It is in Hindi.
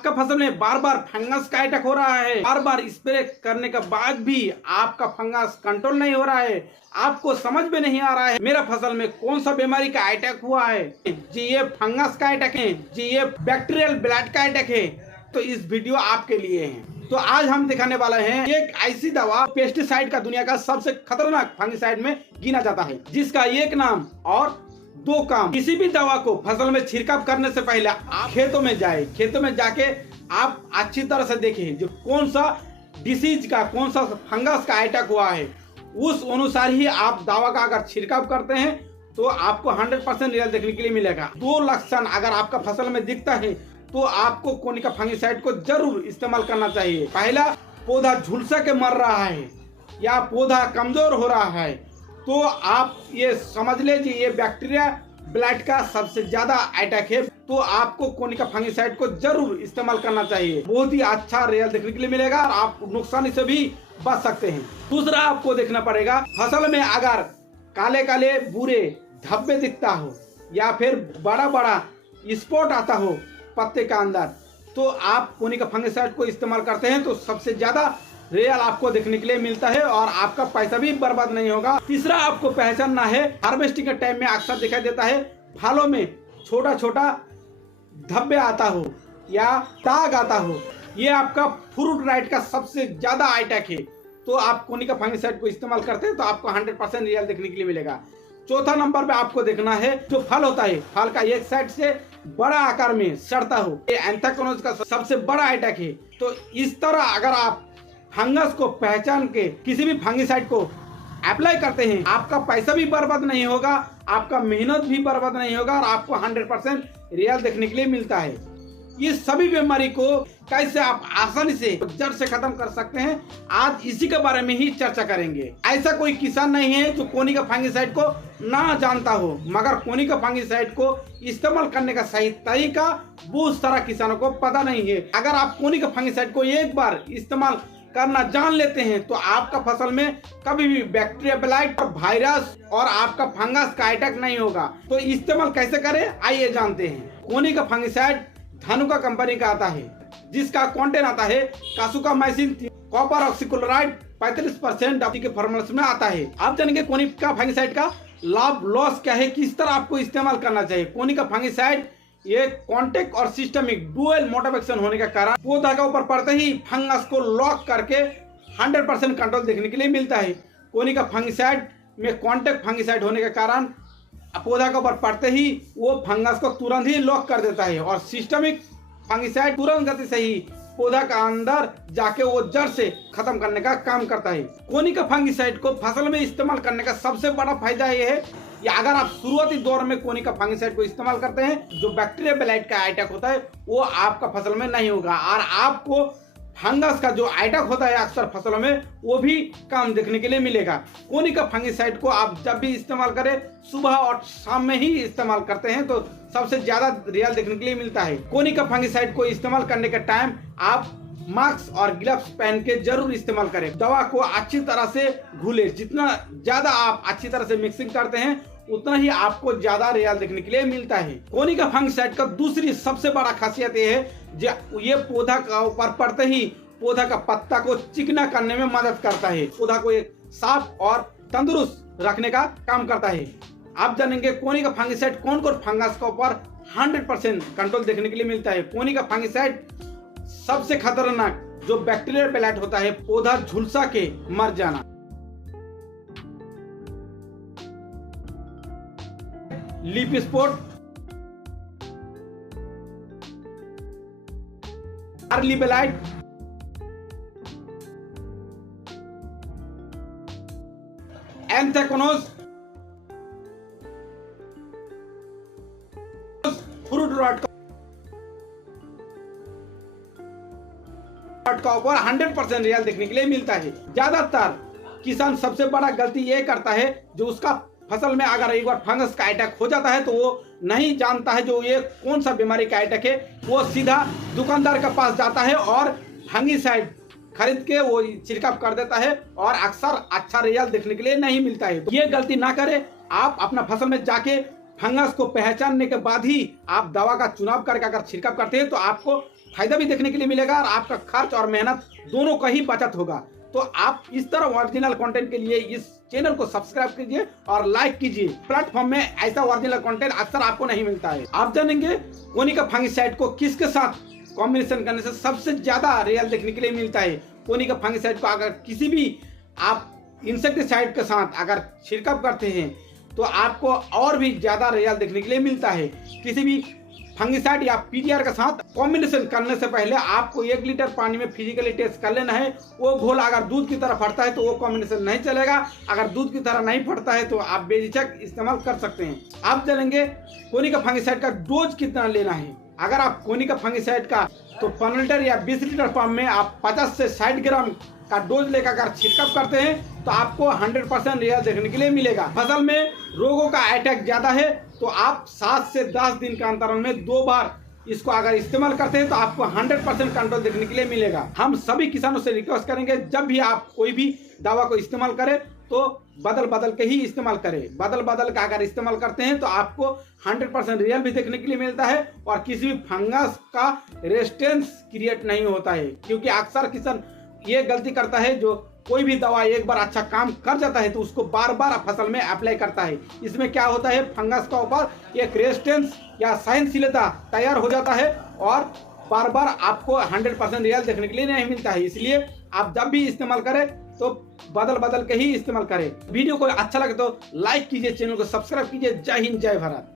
आपका फसल में बार बार फंगस का अटैक हो रहा है, बार बार स्प्रे करने के बाद भी आपका फंगस कंट्रोल नहीं हो रहा है, आपको समझ में नहीं आ रहा है मेरा फसल में कौन सा बीमारी का अटैक हुआ है, जी ये फंगस का अटैक है, जी ये बैक्टीरियल ब्लैट का अटैक है, तो इस वीडियो आपके लिए है। तो आज हम दिखाने वाले हैं एक ऐसी दवा, पेस्टिसाइड का दुनिया का सबसे खतरनाक फंगिसाइड में गिना जाता है, जिसका एक नाम और दो काम। किसी भी दवा को फसल में छिड़काव करने से पहले आप खेतों में जाए, खेतों में जाके आप अच्छी तरह से देखें जो कौन सा डिसीज का, कौन सा फंगस का अटैक हुआ है, उस अनुसार ही आप दवा का अगर छिड़काव करते हैं तो आपको 100% रिजल्ट देखने के लिए मिलेगा। दो लक्षण अगर आपका फसल में दिखता है तो आपको कोनिका फंगिसाइड को जरूर इस्तेमाल करना चाहिए। पहला, पौधा झुलसा के मर रहा है या पौधा कमजोर हो रहा है तो आप ये समझ लीजिए ये बैक्टीरिया ब्लैट का सबसे ज्यादा अटैक है, तो आपको कोनिका फंगिसाइड को जरूर इस्तेमाल करना चाहिए। बहुत ही अच्छा रिजल्ट देखने के लिए मिलेगा और आप नुकसान से भी बच सकते हैं। दूसरा, आपको देखना पड़ेगा फसल में अगर काले काले बुरे धब्बे दिखता हो या फिर बड़ा बड़ा स्पॉट आता हो पत्ते का अंदर, तो आप कोनिका फंगिसाइड को इस्तेमाल करते हैं तो सबसे ज्यादा रिजल्ट आपको देखने के लिए मिलता है और आपका पैसा भी बर्बाद नहीं होगा। तीसरा, आपको पहचानना है हार्वेस्टिंग के टाइम में अक्सर दिखाई देता है फलों में छोटा छोटा धब्बे आता हो या दाग आता हो, ये आपका फ्रूट राइट का सबसे ज्यादा अटैक है, तो आप कोनिका फंगिसाइड को इस्तेमाल करते हैं तो आपको 100% रिजल्ट देखने के लिए मिलेगा। चौथा नंबर पे आपको देखना है जो फल होता है, फल का एक साइड से बड़ा आकार में सड़ता हो, ये एंथ्रेक्नोज का सबसे बड़ा अटैक है। तो इस तरह अगर आप फंगस को पहचान के किसी भी फंगिसाइड को अप्लाई करते हैं, आपका पैसा भी बर्बाद नहीं होगा, आपका मेहनत भी बर्बाद नहीं होगा और आपको 100% रिजल्ट देखने के लिए मिलता है। ये सभी बीमारी को कैसे आप आसानी से जड़ से खत्म कर सकते हैं, आज इसी के बारे में ही चर्चा करेंगे। ऐसा कोई किसान नहीं है जो कोनिका फंगिसाइड को ना जानता हो, मगर कोनिका फंगिसाइड को इस्तेमाल करने का सही तरीका बहुत सारा किसानों को पता नहीं है। अगर आप कोनिका फंगिसाइड को एक बार इस्तेमाल करना जान लेते हैं तो आपका फसल में कभी भी बैक्टीरिया ब्लाइट और वायरस और आपका फंगस का अटैक नहीं होगा। तो इस्तेमाल कैसे करें आइए जानते हैं। कोनिका फंगिसाइड धनुका कंपनी का आता है, जिसका कंटेंट आता है कासुकामाइसिन, कॉपर ऑक्सीक्लोराइड 35% के फॉर्मूले में आता है। आप जानेंगे कोनिका फंगिसाइड का लाभ लॉस क्या है, किस तरह आपको इस्तेमाल करना चाहिए। कोनिका फंगिसाइड ये कॉन्टेक्ट और systemic dual mode of action होने का कारण पौधा के ऊपर पड़ते ही फंगस को लॉक करके 100% कंट्रोल देखने के लिए मिलता है। कोनिका फंगिसाइड में कॉन्टेक्ट फंगिसाइड होने के कारण पौधा के ऊपर पड़ते ही वो फंगस को तुरंत ही लॉक कर देता है और सिस्टमिक फंगिसाइड तुरंत गति से ही पौधा का अंदर जाके वो जड़ से खत्म करने का काम करता है। कोनिका फंगिसाइड को फसल में इस्तेमाल करने का सबसे बड़ा फायदा ये है या अगर आप शुरुआती दौर में कोनिका फंगिसाइड को इस्तेमाल करते हैं, जो बैक्टीरिया ब्लाइट का अटैक होता है वो आपका फसल में नहीं होगा और आपको फंगस का जो अटैक होता है अक्सर फसलों में वो भी कम देखने के लिए मिलेगा। कोनिका फंगिसाइड को आप जब भी इस्तेमाल करें, सुबह और शाम में ही इस्तेमाल करते हैं तो सबसे ज्यादा रिजल्ट देखने के लिए मिलता है। कोनिका फंगिसाइड को इस्तेमाल करने के टाइम आप मास्क और ग्लव्स पहन के जरूर इस्तेमाल करें। दवा को अच्छी तरह से घुले, जितना ज्यादा आप अच्छी तरह से मिक्सिंग करते हैं उतना ही आपको ज्यादा रिजल्ट देखने के लिए मिलता है। कोनिका फंगिसाइड का दूसरी सबसे बड़ा खासियत ये है ये पौधा का ऊपर पड़ते ही पौधा का पत्ता को चिकना करने में मदद करता है, पौधा को एक साफ और तंदुरुस्त रखने का काम करता है। आप जानेंगे कोनिका फंगिसाइड कौन कौन फंगस के ऊपर 100% कंट्रोल देखने के लिए मिलता है। कोनिका फंगिसाइड सबसे खतरनाक जो बैक्टीरियल ब्लैट होता है, पौधा झुलसा के मर जाना, leaf spot, early blight, anthracnose, fruit rot का ऊपर 100% रिजल्ट देखने के लिए मिलता है। ज्यादातर किसान सबसे बड़ा गलती ये करता है जो उसका फसल में अगर एक बार फंगस का अटैक हो जाता है तो वो नहीं जानता है जो ये कौन सा बीमारी का अटैक है, वो सीधा दुकानदार के पास जाता है और फंगिसाइड खरीद के वो छिड़काव कर देता है और अक्सर अच्छा रिजल्ट देखने के लिए नहीं मिलता है। तो ये गलती ना करें, आप अपना फसल में जाके फंगस को पहचानने के बाद ही आप दवा का चुनाव करके अगर छिड़काव करते हैं तो आपको फायदा भी देखने के लिए मिलेगा और आपका खर्च और मेहनत दोनों का ही बचत होगा। तो आप इस तरह ओरिजिनल कंटेंट के लिए इस चैनल को सब्सक्राइब कीजिए और लाइक कीजिए। प्लेटफॉर्म में ऐसा ओरिजिनल कंटेंट अक्सर आपको नहीं मिलता है। आप जानेंगे कोनिका फंगिसाइड को किसके साथ कॉम्बिनेशन करने से सबसे ज्यादा रिजल्ट देखने के लिए मिलता है। कोनिका फंगिसाइड को अगर किसी भी आप इंसेक्टिसाइड के साथ अगर छिड़काव करते हैं तो आपको और भी ज्यादा रिजल्ट देखने के लिए मिलता है। किसी भी फंगिसाइड या पीजीआर के साथ कॉम्बिनेशन करने से पहले आपको 1 लीटर पानी में फिजिकली टेस्ट कर लेना है। वो घोल अगर दूध की तरह फटता है तो वो कॉम्बिनेशन नहीं चलेगा, अगर दूध की तरह नहीं फटता है तो आप बेझिझक इस्तेमाल कर सकते हैं। आप जानेंगे कोनिका फंगिसाइड का डोज कितना लेना है। अगर आप कोनिका फंगिसाइड का तो 15 लीटर या 20 लीटर पंप में आप 50 से 60 ग्राम का डोज लेकर अगर छिड़काव करते हैं तो आपको 100% रिजल्ट देखने के लिए मिलेगा। फसल में रोगों का अटैक ज्यादा है तो आप 7 से 10 दिन का अंतराल में 2 बार इसको अगर इस्तेमाल करते हैं तो आपको 100% कंट्रोल देखने के लिए मिलेगा। हम सभी किसानों से रिक्वेस्ट करेंगे जब भी आप कोई भी दवा को इस्तेमाल करें तो बदल बदल के ही इस्तेमाल करें। बदल बदल का अगर इस्तेमाल करते हैं तो आपको 100% रिजल्ट भी देखने के लिए मिलता है और किसी भी फंगस का रेजिस्टेंस क्रिएट नहीं होता है। क्योंकि अक्सर किसान ये गलती करता है, जो कोई भी दवा एक बार अच्छा काम कर जाता है तो उसको बार बार फसल में अप्लाई करता है। इसमें क्या होता है, फंगस का ऊपर एक रेजिस्टेंस या सहनशीलता तैयार हो जाता है और बार बार आपको 100% रिजल्ट देखने के लिए नहीं मिलता है। इसलिए आप जब भी इस्तेमाल करें तो बदल बदल के ही इस्तेमाल करें। वीडियो को अच्छा लगे तो लाइक कीजिए, चैनल को सब्सक्राइब कीजिए। जय हिंद, जय भारत।